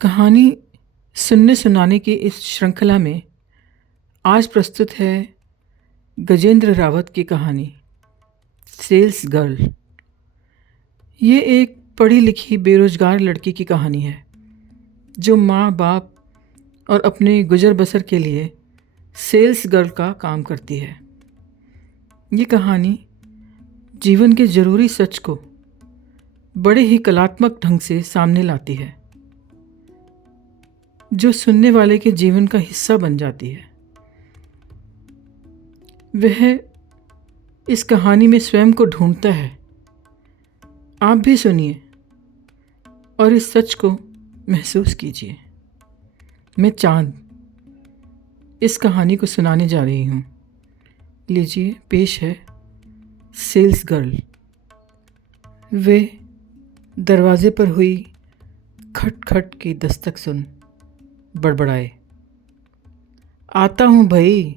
कहानी सुनने सुनाने की इस श्रृंखला में आज प्रस्तुत है गजेंद्र रावत की कहानी सेल्स गर्ल। ये एक पढ़ी लिखी बेरोजगार लड़की की कहानी है जो माँ बाप और अपने गुजर बसर के लिए सेल्स गर्ल का काम करती है। ये कहानी जीवन के ज़रूरी सच को बड़े ही कलात्मक ढंग से सामने लाती है जो सुनने वाले के जीवन का हिस्सा बन जाती है। वह इस कहानी में स्वयं को ढूंढता है। आप भी सुनिए और इस सच को महसूस कीजिए। मैं चांद इस कहानी को सुनाने जा रही हूँ। लीजिए, पेश है सेल्स गर्ल। वे दरवाजे पर हुई खट खट की दस्तक सुन बड़बड़ाए, आता हूँ भाई,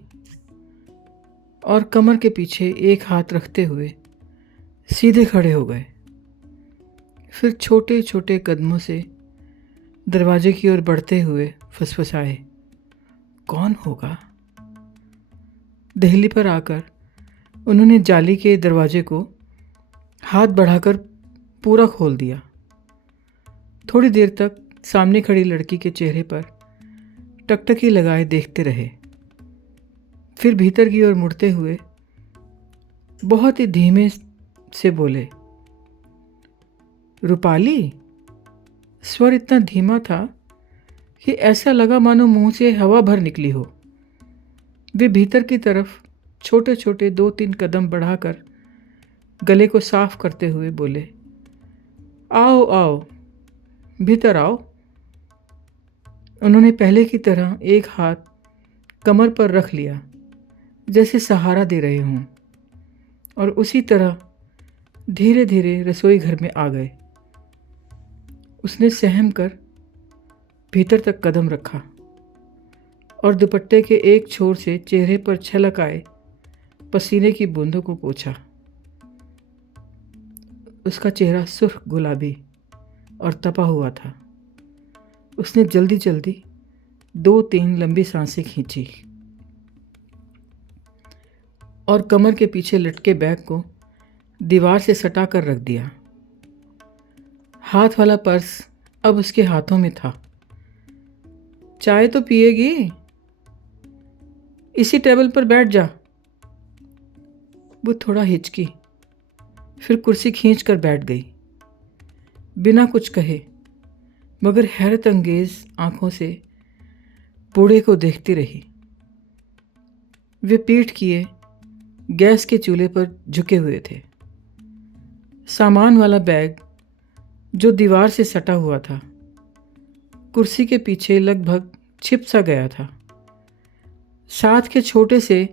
और कमर के पीछे एक हाथ रखते हुए सीधे खड़े हो गए। फिर छोटे छोटे कदमों से दरवाजे की ओर बढ़ते हुए फुसफुसाए, कौन होगा। देहली पर आकर उन्होंने जाली के दरवाजे को हाथ बढ़ाकर पूरा खोल दिया। थोड़ी देर तक सामने खड़ी लड़की के चेहरे पर टकटकी लगाए देखते रहे। फिर भीतर की ओर मुड़ते हुए बहुत ही धीमे से बोले, रूपाली। स्वर इतना धीमा था कि ऐसा लगा मानो मुंह से हवा भर निकली हो। वे भीतर की तरफ छोटे छोटे 2-3 कदम बढ़ाकर गले को साफ करते हुए बोले, आओ आओ, भीतर आओ। उन्होंने पहले की तरह एक हाथ कमर पर रख लिया जैसे सहारा दे रहे हों, और उसी तरह धीरे धीरे रसोई घर में आ गए। उसने सहम कर भीतर तक कदम रखा और दुपट्टे के एक छोर से चेहरे पर छलक आए पसीने की बूंदों को पोंछा। उसका चेहरा सुर्ख गुलाबी और तपा हुआ था। उसने जल्दी जल्दी 2-3 लंबी सांसें खींची और कमर के पीछे लटके बैग को दीवार से सटा कर रख दिया। हाथ वाला पर्स अब उसके हाथों में था। चाय तो पिएगी? इसी टेबल पर बैठ जा। वो थोड़ा हिचकी, फिर कुर्सी खींच कर बैठ गई, बिना कुछ कहे, मगर हैरत अंगेज आंखों से बूढ़े को देखती रही। वे पीठ किए गैस के चूल्हे पर झुके हुए थे। सामान वाला बैग जो दीवार से सटा हुआ था कुर्सी के पीछे लगभग छिप सा गया था। साथ के छोटे से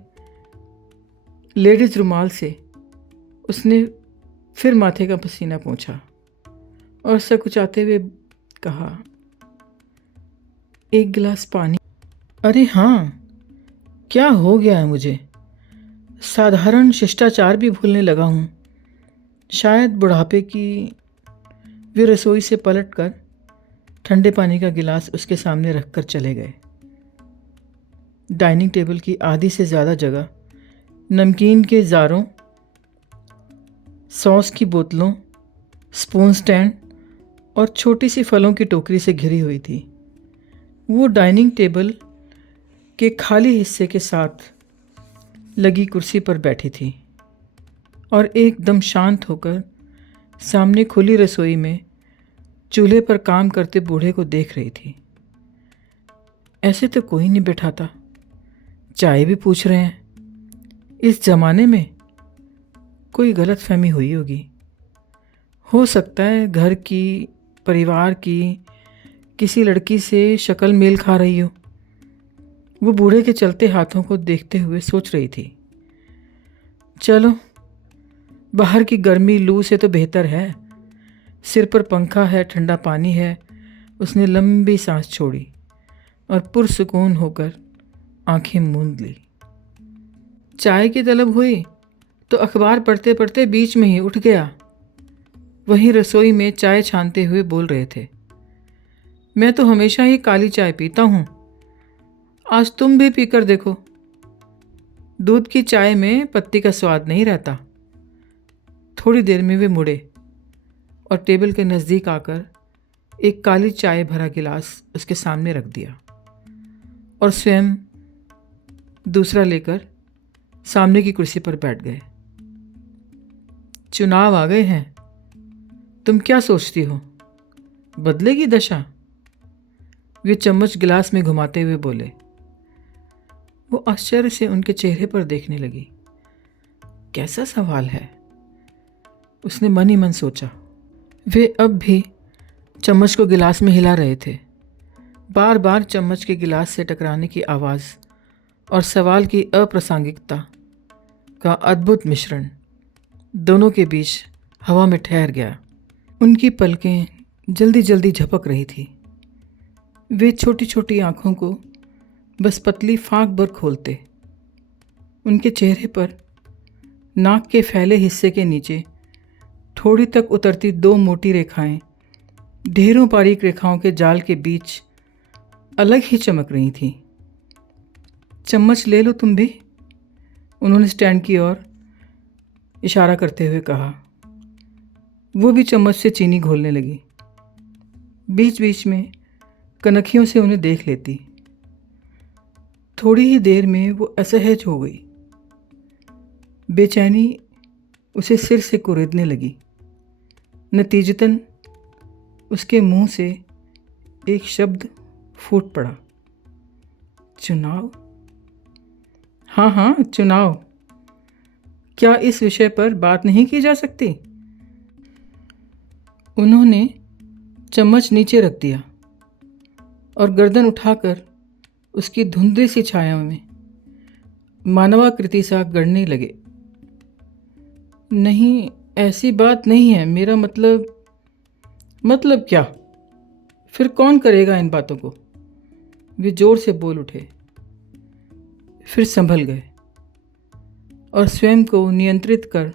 लेडीज रुमाल से उसने फिर माथे का पसीना पोंछा और सकुचाते हुए कहा, एक गिलास पानी। अरे हाँ, क्या हो गया है मुझे? साधारण शिष्टाचार भी भूलने लगा हूँ, शायद बुढ़ापे की। वे रसोई से पलटकर ठंडे पानी का गिलास उसके सामने रखकर चले गए। डाइनिंग टेबल की आधी से ज़्यादा जगह नमकीन के जारों, सॉस की बोतलों, स्पून स्टैंड और छोटी सी फलों की टोकरी से घिरी हुई थी। वो डाइनिंग टेबल के खाली हिस्से के साथ लगी कुर्सी पर बैठी थी और एकदम शांत होकर सामने खुली रसोई में चूल्हे पर काम करते बूढ़े को देख रही थी। ऐसे तो कोई नहीं बैठाता। चाय भी पूछ रहे हैं। इस जमाने में कोई गलतफहमी हुई होगी। हो सकता है घर की, परिवार की किसी लड़की से शक्ल मेल खा रही हो। वो बूढ़े के चलते हाथों को देखते हुए सोच रही थी, चलो, बाहर की गर्मी लू से तो बेहतर है। सिर पर पंखा है, ठंडा पानी है। उसने लंबी सांस छोड़ी और पुरसुकून होकर आंखें मूंद ली। चाय की तलब हुई तो अखबार पढ़ते पढ़ते बीच में ही उठ गया। वहीं रसोई में चाय छानते हुए बोल रहे थे, मैं तो हमेशा ही काली चाय पीता हूँ, आज तुम भी पीकर देखो। दूध की चाय में पत्ती का स्वाद नहीं रहता। थोड़ी देर में वे मुड़े और टेबल के नज़दीक आकर एक काली चाय भरा गिलास उसके सामने रख दिया और स्वयं दूसरा लेकर सामने की कुर्सी पर बैठ गए। चुनाव आ गए हैं, तुम क्या सोचती हो, बदलेगी दशा? वे चम्मच गिलास में घुमाते हुए बोले। वो आश्चर्य से उनके चेहरे पर देखने लगी। कैसा सवाल है, उसने मन ही मन सोचा। वे अब भी चम्मच को गिलास में हिला रहे थे। बार बार चम्मच के गिलास से टकराने की आवाज़ और सवाल की अप्रासंगिकता का अद्भुत मिश्रण दोनों के बीच हवा में ठहर गया। उनकी पलकें जल्दी जल्दी झपक रही थी। वे छोटी छोटी आँखों को बस पतली फाँक भर खोलते। उनके चेहरे पर नाक के फैले हिस्से के नीचे थोड़ी तक उतरती दो मोटी रेखाएं ढेरों बारीक रेखाओं के जाल के बीच अलग ही चमक रही थीं। चम्मच ले लो तुम भी, उन्होंने स्टैंड की ओर इशारा करते हुए कहा। वो भी चम्मच से चीनी घोलने लगी। बीच बीच में कनखियों से उन्हें देख लेती। थोड़ी ही देर में वो असहज हो गई। बेचैनी उसे सिर से कुरेदने लगी। नतीजतन उसके मुंह से एक शब्द फूट पड़ा, चुनाव। हाँ हाँ, चुनाव। क्या इस विषय पर बात नहीं की जा सकती? उन्होंने चम्मच नीचे रख दिया और गर्दन उठाकर उसकी धुंधली सी छाया में मानवाकृति सा गड़ने लगे। नहीं, ऐसी बात नहीं है। मेरा मतलब क्या? फिर कौन करेगा इन बातों को? वे जोर से बोल उठे, फिर संभल गए और स्वयं को नियंत्रित कर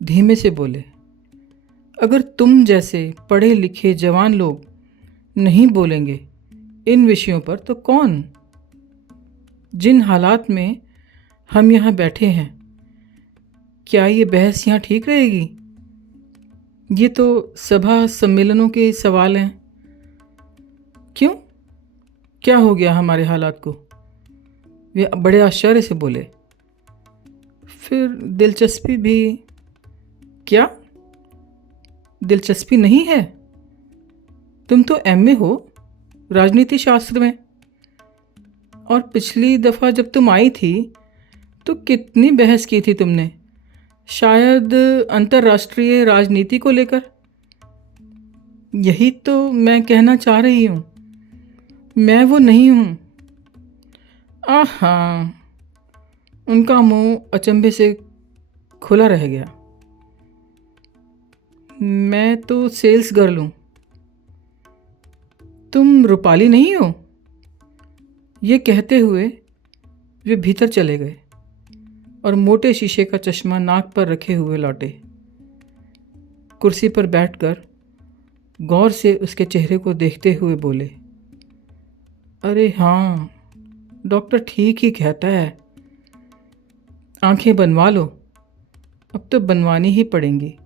धीमे से बोले, अगर तुम जैसे पढ़े लिखे जवान लोग नहीं बोलेंगे इन विषयों पर तो कौन? जिन हालात में हम यहाँ बैठे हैं, क्या ये बहस यहाँ ठीक रहेगी? ये तो सभा सम्मेलनों के सवाल हैं। क्यों? क्या हो गया हमारे हालात को? वे बड़े आश्चर्य से बोले। फिर दिलचस्पी भी। क्या दिलचस्पी नहीं है? तुम तो एमए हो राजनीति शास्त्र में, और पिछली दफ़ा जब तुम आई थी तो कितनी बहस की थी तुमने, शायद अंतर्राष्ट्रीय राजनीति को लेकर। यही तो मैं कहना चाह रही हूँ, मैं वो नहीं हूँ। आहा, उनका मुंह अचंभे से खुला रह गया। मैं तो सेल्स गर्ल हूँ। तुम रूपाली नहीं हो? ये कहते हुए वे भीतर चले गए और मोटे शीशे का चश्मा नाक पर रखे हुए लौटे। कुर्सी पर बैठकर गौर से उसके चेहरे को देखते हुए बोले, अरे हाँ, डॉक्टर ठीक ही कहता है। आंखें बनवा लो, अब तो बनवानी ही पड़ेंगी।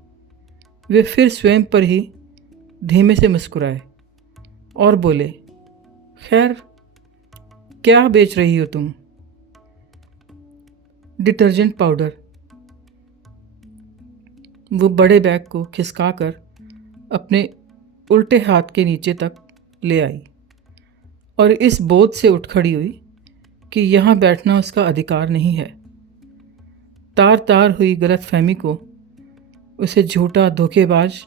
वे फिर स्वयं पर ही धीमे से मुस्कुराए और बोले, खैर, क्या बेच रही हो तुम? Detergent powder. वो बड़े बैग को खिसकाकर अपने उल्टे हाथ के नीचे तक ले आई और इस बोझ से उठ खड़ी हुई कि यहाँ बैठना उसका अधिकार नहीं है। तार तार हुई गलतफहमी को उसे झूठा, धोखेबाज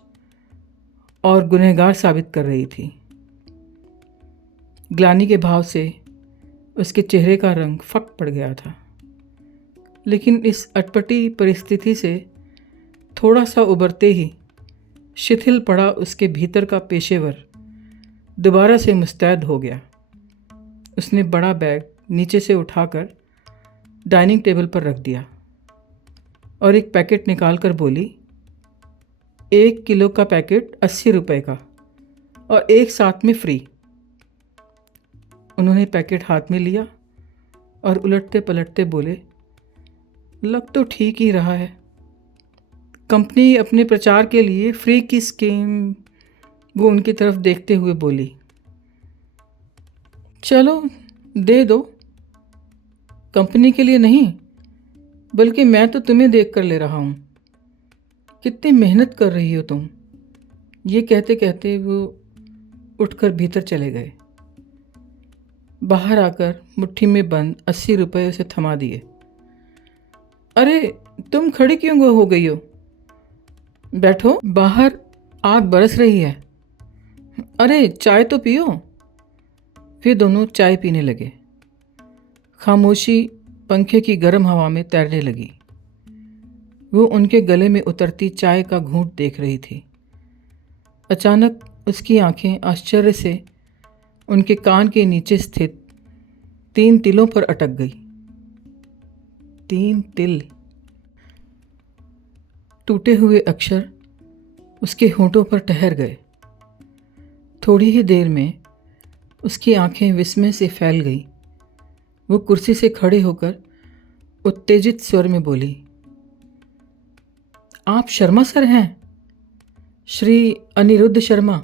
और गुनहगार साबित कर रही थी। ग्लानि के भाव से उसके चेहरे का रंग फक पड़ गया था, लेकिन इस अटपटी परिस्थिति से थोड़ा सा उबरते ही शिथिल पड़ा उसके भीतर का पेशेवर दोबारा से मुस्तैद हो गया। उसने बड़ा बैग नीचे से उठाकर डाइनिंग टेबल पर रख दिया और एक पैकेट निकालकर बोली, 1 किलो का पैकेट 80 रुपए का और एक साथ में फ्री। उन्होंने पैकेट हाथ में लिया और उलटते पलटते बोले, लग तो ठीक ही रहा है। कंपनी अपने प्रचार के लिए फ्री की स्कीम। वो उनकी तरफ देखते हुए बोली, चलो दे दो। कंपनी के लिए नहीं, बल्कि मैं तो तुम्हें देख कर ले रहा हूँ। कितनी मेहनत कर रही हो तुम। ये कहते कहते वो उठकर भीतर चले गए। बाहर आकर मुट्ठी में बंद 80 रुपये उसे थमा दिए। अरे तुम खड़ी क्यों हो गई हो? बैठो, बाहर आग बरस रही है। अरे चाय तो पियो। वे दोनों चाय पीने लगे। खामोशी पंखे की गर्म हवा में तैरने लगी। वो उनके गले में उतरती चाय का घूंट देख रही थी। अचानक उसकी आंखें आश्चर्य से उनके कान के नीचे स्थित 3 तिलों पर अटक गई। 3 तिल। टूटे हुए अक्षर उसके होंठों पर ठहर गए। थोड़ी ही देर में उसकी आंखें विस्मय से फैल गई। वो कुर्सी से खड़े होकर उत्तेजित स्वर में बोली, आप शर्मा सर हैं? श्री अनिरुद्ध शर्मा।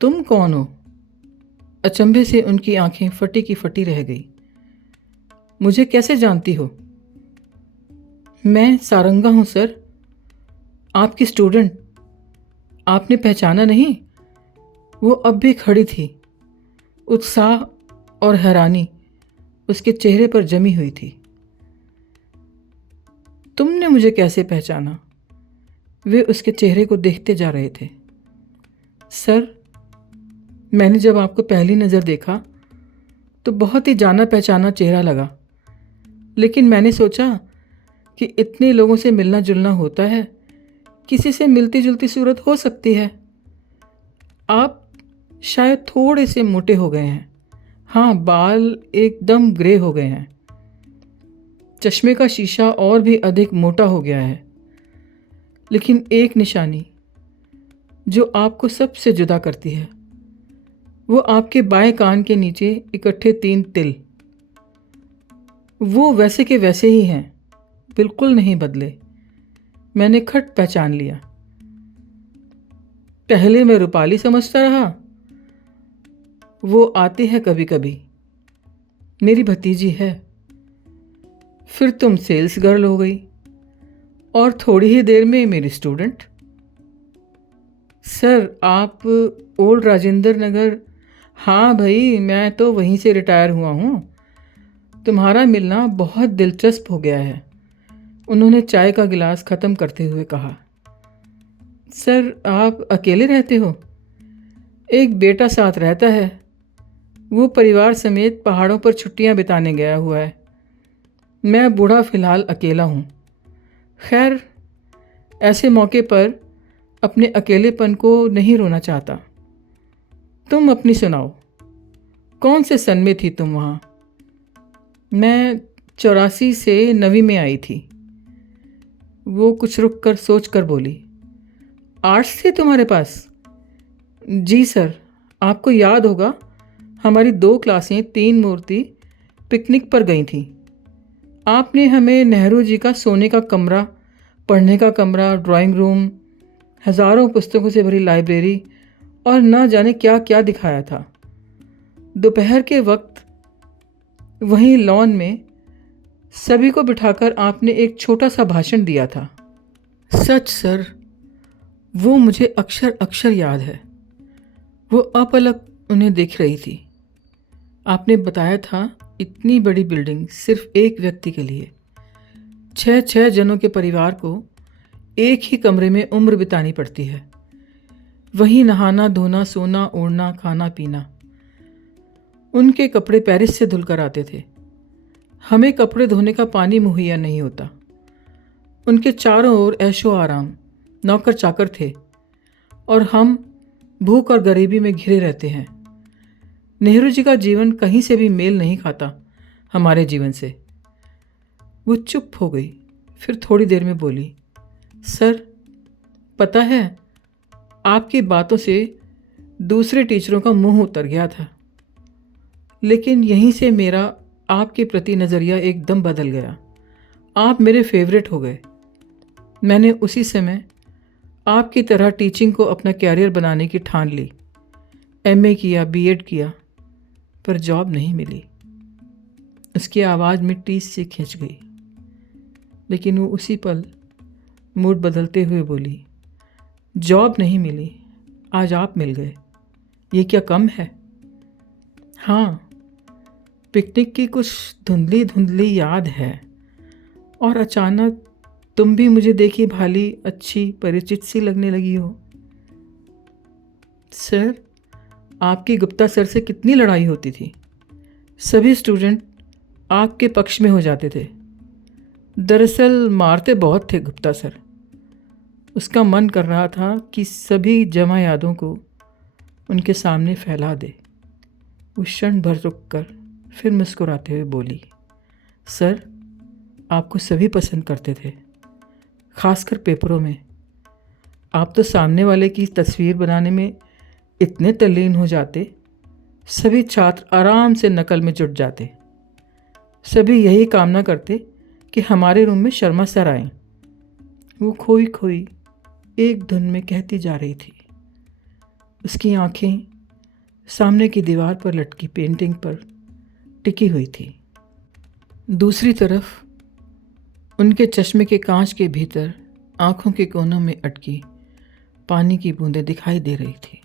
तुम कौन हो? अचंभे से उनकी आंखें फटी की फटी रह गई। मुझे कैसे जानती हो? मैं सारंगा हूं सर, आपकी स्टूडेंट। आपने पहचाना नहीं? वो अब भी खड़ी थी। उत्साह और हैरानी उसके चेहरे पर जमी हुई थी। तुमने मुझे कैसे पहचाना? वे उसके चेहरे को देखते जा रहे थे। सर, मैंने जब आपको पहली नज़र देखा तो बहुत ही जाना पहचाना चेहरा लगा, लेकिन मैंने सोचा कि इतने लोगों से मिलना जुलना होता है, किसी से मिलती जुलती सूरत हो सकती है। आप शायद थोड़े से मोटे हो गए हैं। हाँ, बाल एकदम ग्रे हो गए हैं। चश्मे का शीशा और भी अधिक मोटा हो गया है। लेकिन एक निशानी जो आपको सबसे जुदा करती है, वो आपके बाएं कान के नीचे इकट्ठे 3 तिल। वो वैसे के वैसे ही हैं, बिल्कुल नहीं बदले। मैंने खट पहचान लिया। पहले मैं रूपाली समझता रहा। वो आती है कभी कभी, मेरी भतीजी है। फिर तुम सेल्स गर्ल हो गई और थोड़ी ही देर में मेरी स्टूडेंट। सर, आप ओल्ड राजेंद्र नगर। हाँ भाई, मैं तो वहीं से रिटायर हुआ हूँ। तुम्हारा मिलना बहुत दिलचस्प हो गया है, उन्होंने चाय का गिलास ख़त्म करते हुए कहा। सर, आप अकेले रहते हो? एक बेटा साथ रहता है। वो परिवार समेत पहाड़ों पर छुट्टियां बिताने गया हुआ है। मैं बूढ़ा फ़िलहाल अकेला हूँ। खैर, ऐसे मौके पर अपने अकेलेपन को नहीं रोना चाहता। तुम अपनी सुनाओ, कौन से सन में थी तुम वहाँ? मैं 84 से 9वीं में आई थी। वो कुछ रुक कर सोच कर बोली, आर्ट्स थे तुम्हारे पास? जी सर, आपको याद होगा हमारी 2 क्लासें 3 मूर्ति पिकनिक पर गई थीं। आपने हमें नेहरू जी का सोने का कमरा, पढ़ने का कमरा, ड्राइंग रूम, हज़ारों पुस्तकों से भरी लाइब्रेरी और न जाने क्या क्या दिखाया था। दोपहर के वक्त वहीं लॉन में सभी को बिठाकर आपने एक छोटा सा भाषण दिया था। सच सर, वो मुझे अक्षर अक्षर याद है। वो अपलक उन्हें देख रही थी। आपने बताया था इतनी बड़ी बिल्डिंग सिर्फ एक व्यक्ति के लिए। 6 जनों के परिवार को एक ही कमरे में उम्र बितानी पड़ती है। वहीं नहाना धोना, सोना ओढ़ना, खाना पीना। उनके कपड़े पेरिस से धुलकर आते थे। हमें कपड़े धोने का पानी मुहैया नहीं होता। उनके चारों ओर ऐशो आराम, नौकर चाकर थे और हम भूख और गरीबी में घिरे रहते हैं। नेहरू जी का जीवन कहीं से भी मेल नहीं खाता हमारे जीवन से। वो चुप हो गई, फिर थोड़ी देर में बोली, सर, पता है आपकी बातों से दूसरे टीचरों का मुंह उतर गया था, लेकिन यहीं से मेरा आपके प्रति नज़रिया एकदम बदल गया। आप मेरे फेवरेट हो गए। मैंने उसी समय आपकी तरह टीचिंग को अपना कैरियर बनाने की ठान ली। एमए किया, बीएड किया, पर जॉब नहीं मिली। उसकी आवाज़ में टीस से खिंच गई, लेकिन वो उसी पल मूड बदलते हुए बोली, जॉब नहीं मिली, आज आप मिल गए, ये क्या कम है? हाँ, पिकनिक की कुछ धुंधली धुंधली याद है, और अचानक तुम भी मुझे देखी भाली अच्छी परिचित सी लगने लगी हो। सर, आपकी गुप्ता सर से कितनी लड़ाई होती थी। सभी स्टूडेंट आपके पक्ष में हो जाते थे। दरअसल मारते बहुत थे गुप्ता सर। उसका मन कर रहा था कि सभी जमा यादों को उनके सामने फैला दे। वो क्षण भर रुक कर फिर मुस्कुराते हुए बोली, सर, आपको सभी पसंद करते थे, खासकर पेपरों में। आप तो सामने वाले की तस्वीर बनाने में इतने तल्लीन हो जाते, सभी छात्र आराम से नकल में जुट जाते। सभी यही कामना करते कि हमारे रूम में शर्मा सर आएं। वो खोई खोई एक धुन में कहती जा रही थी। उसकी आंखें सामने की दीवार पर लटकी पेंटिंग पर टिकी हुई थी। दूसरी तरफ उनके चश्मे के कांच के भीतर आंखों के कोनों में अटकी पानी की बूंदें दिखाई दे रही थी।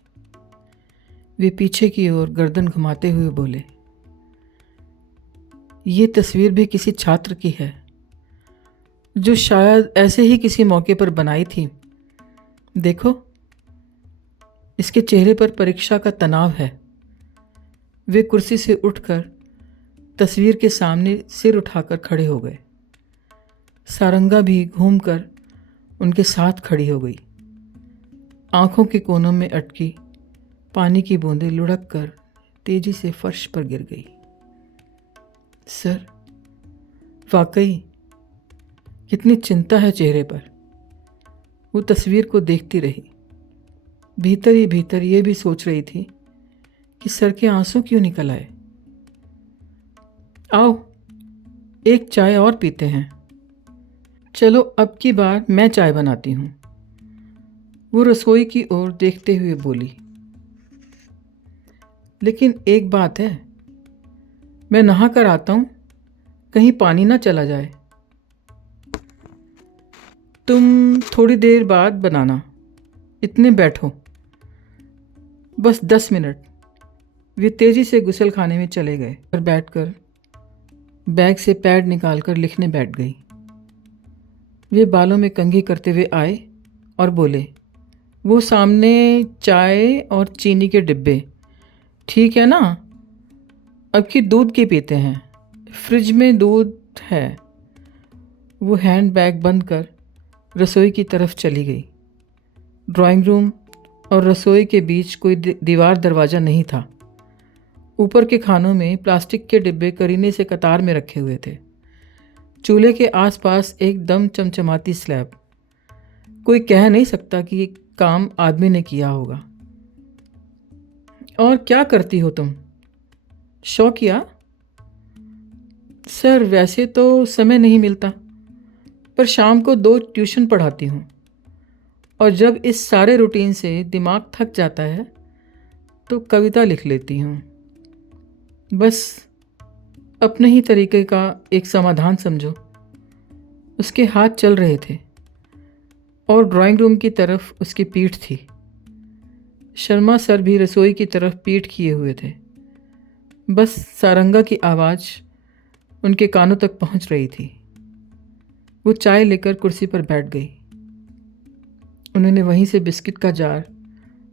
वे पीछे की ओर गर्दन घुमाते हुए बोले, ये तस्वीर भी किसी छात्र की है, जो शायद ऐसे ही किसी मौके पर बनाई थी। देखो, इसके चेहरे पर परीक्षा का तनाव है। वे कुर्सी से उठकर तस्वीर के सामने सिर उठाकर खड़े हो गए। सारंगा भी घूमकर उनके साथ खड़ी हो गई। आंखों के कोनों में अटकी पानी की बूंदें लुढ़क कर तेजी से फर्श पर गिर गई। सर, वाकई कितनी चिंता है चेहरे पर। वो तस्वीर को देखती रही। भीतर ही भीतर ये भी सोच रही थी कि सर के आंसू क्यों निकल आए। आओ, एक चाय और पीते हैं। चलो, अब की बार मैं चाय बनाती हूँ। वो रसोई की ओर देखते हुए बोली, लेकिन एक बात है, मैं नहा कर आता हूँ, कहीं पानी ना चला जाए। तुम थोड़ी देर बाद बनाना, इतने बैठो, बस 10 मिनट। वे तेजी से गुसल खाने में चले गए और बैठकर बैग से पैड निकालकर लिखने बैठ गई। वे बालों में कंघी करते हुए आए और बोले, वो सामने चाय और चीनी के डिब्बे, ठीक है ना? अब की दूध की पीते हैं, फ्रिज में दूध है। वो हैंड बैग बंद कर रसोई की तरफ चली गई। ड्राइंग रूम और रसोई के बीच कोई दीवार दरवाज़ा नहीं था। ऊपर के खानों में प्लास्टिक के डिब्बे करीने से कतार में रखे हुए थे। चूल्हे के आसपास एकदम चमचमाती स्लैब। कोई कह नहीं सकता कि ये काम आदमी ने किया होगा। और क्या करती हो तुम? शौकिया? सर, वैसे तो समय नहीं मिलता, पर शाम को 2 ट्यूशन पढ़ाती हूँ, और जब इस सारे रूटीन से दिमाग थक जाता है तो कविता लिख लेती हूँ। बस अपने ही तरीके का एक समाधान समझो। उसके हाथ चल रहे थे और ड्राइंग रूम की तरफ उसकी पीठ थी। शर्मा सर भी रसोई की तरफ पीठ किए हुए थे। बस सारंगा की आवाज़ उनके कानों तक पहुंच रही थी। वो चाय लेकर कुर्सी पर बैठ गई। उन्होंने वहीं से बिस्किट का जार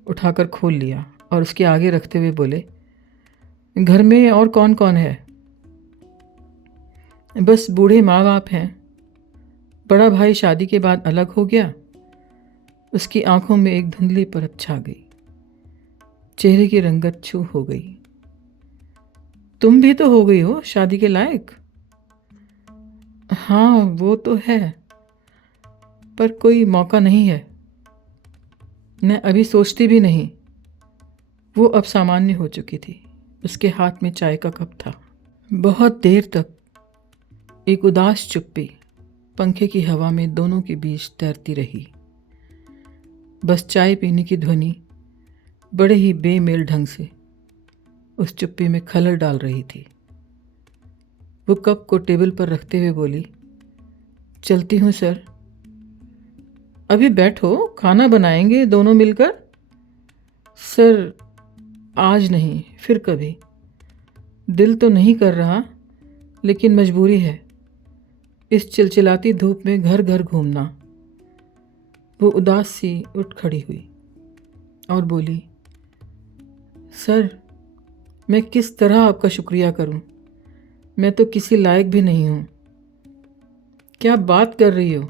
उठाकर खोल लिया और उसके आगे रखते हुए बोले, घर में और कौन कौन है? बस बूढ़े माँ बाप हैं। बड़ा भाई शादी के बाद अलग हो गया। उसकी आंखों में एक धुंधली परत छा गई। चेहरे की रंगत छू हो गई। तुम भी तो हो गई हो शादी के लायक। हाँ, वो तो है, पर कोई मौका नहीं है। मैं अभी सोचती भी नहीं। वो अब सामान्य हो चुकी थी। उसके हाथ में चाय का कप था। बहुत देर तक एक उदास चुप्पी पंखे की हवा में दोनों के बीच तैरती रही। बस चाय पीने की ध्वनि बड़े ही बेमेल ढंग से उस चुप्पी में खलल डाल रही थी। वो कप को टेबल पर रखते हुए बोली, चलती हूँ सर। अभी बैठो, खाना बनाएंगे दोनों मिलकर। सर आज नहीं, फिर कभी। दिल तो नहीं कर रहा, लेकिन मजबूरी है इस चिलचिलाती धूप में घर घर घूमना। वो उदास सी उठ खड़ी हुई और बोली, सर मैं किस तरह आपका शुक्रिया करूं? मैं तो किसी लायक भी नहीं हूं। क्या बात कर रही हो?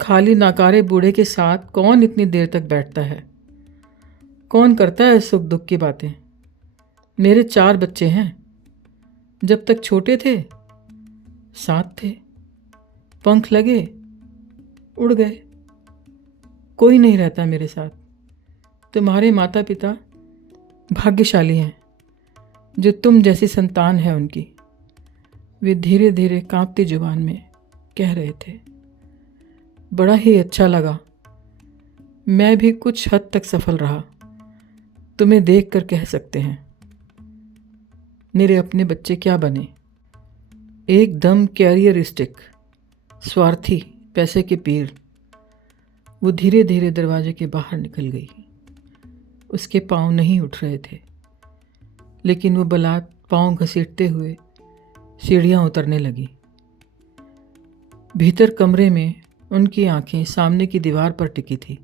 खाली नाकारे बूढ़े के साथ कौन इतनी देर तक बैठता है? कौन करता है सुख दुख की बातें? मेरे 4 बच्चे हैं। जब तक छोटे थे साथ थे, पंख लगे उड़ गए। कोई नहीं रहता मेरे साथ। तुम्हारे माता पिता भाग्यशाली हैं जो तुम जैसी संतान है उनकी। वे धीरे धीरे कांपती जुबान में कह रहे थे। बड़ा ही अच्छा लगा। मैं भी कुछ हद तक सफल रहा, तुम्हें देख कर कह सकते हैं। मेरे अपने बच्चे क्या बने? एकदम कैरियरिस्टिक, स्वार्थी, पैसे के पीर। वो धीरे धीरे दरवाजे के बाहर निकल गई। उसके पांव नहीं उठ रहे थे, लेकिन वो बलात् पांव घसीटते हुए सीढ़ियां उतरने लगी। भीतर कमरे में उनकी आंखें सामने की दीवार पर टिकी थी।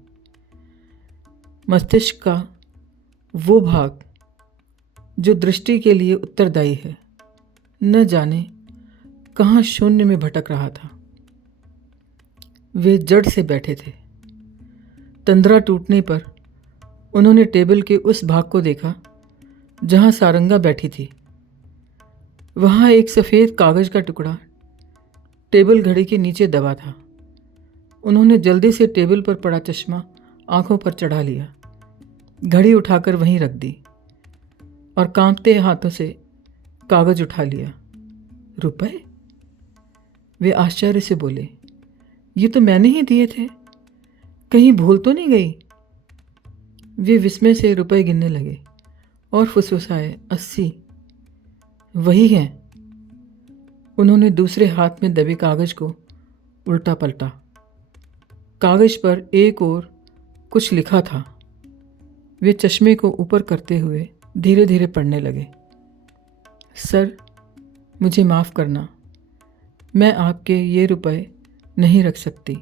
मस्तिष्क का वो भाग जो दृष्टि के लिए उत्तरदायी है, न जाने कहाँ शून्य में भटक रहा था। वे जड़ से बैठे थे। तंद्रा टूटने पर उन्होंने टेबल के उस भाग को देखा जहाँ सारंगा बैठी थी। वहाँ एक सफ़ेद कागज का टुकड़ा टेबल घड़ी के नीचे दबा था। उन्होंने जल्दी से टेबल पर पड़ा चश्मा आंखों पर चढ़ा लिया, घड़ी उठाकर वहीं रख दी और कांपते हाथों से कागज उठा लिया। रुपए? वे आश्चर्य से बोले, ये तो मैंने ही दिए थे, कहीं भूल तो नहीं गई? वे विस्मय से रुपए गिनने लगे और फुसफुसाए, 80 वही हैं। उन्होंने दूसरे हाथ में दबे कागज को उल्टा पलटा। कागज पर एक और कुछ लिखा था। वे चश्मे को ऊपर करते हुए धीरे धीरे पढ़ने लगे। सर मुझे माफ़ करना, मैं आपके ये रुपए नहीं रख सकती,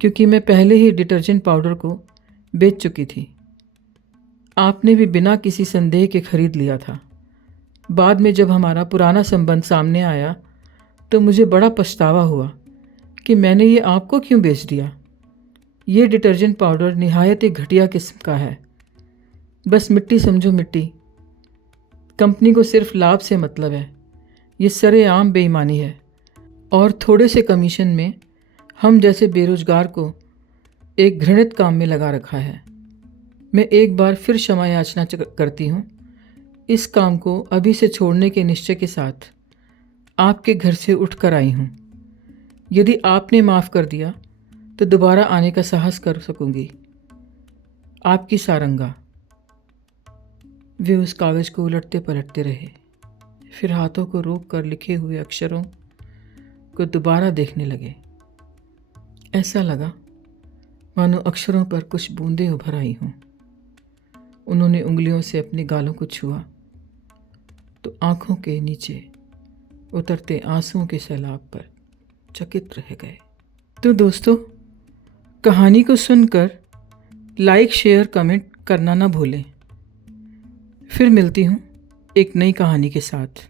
क्योंकि मैं पहले ही डिटर्जेंट पाउडर को बेच चुकी थी। आपने भी बिना किसी संदेह के खरीद लिया था। बाद में जब हमारा पुराना संबंध सामने आया तो मुझे बड़ा पछतावा हुआ कि मैंने ये आपको क्यों बेच दिया। ये डिटर्जेंट पाउडर निहायत एक घटिया किस्म का है। बस मिट्टी समझो, मिट्टी। कंपनी को सिर्फ लाभ से मतलब है। ये सरेआम बेईमानी है और थोड़े से कमीशन में हम जैसे बेरोजगार को एक घृणित काम में लगा रखा है। मैं एक बार फिर क्षमा याचना करती हूँ। इस काम को अभी से छोड़ने के निश्चय के साथ आपके घर से उठकर आई हूँ। यदि आपने माफ़ कर दिया तो दोबारा आने का साहस कर सकूँगी। आपकी सारंगा। वे उस कागज़ को उलटते पलटते रहे, फिर हाथों को रोक कर लिखे हुए अक्षरों को दोबारा देखने लगे। ऐसा लगा मानो अक्षरों पर कुछ बूंदें उभर आई हों। उन्होंने उंगलियों से अपने गालों को छुआ तो आंखों के नीचे उतरते आंसुओं के सैलाब पर चकित रह गए। तो दोस्तों, कहानी को सुनकर लाइक, शेयर, कमेंट करना ना भूलें। फिर मिलती हूँ एक नई कहानी के साथ।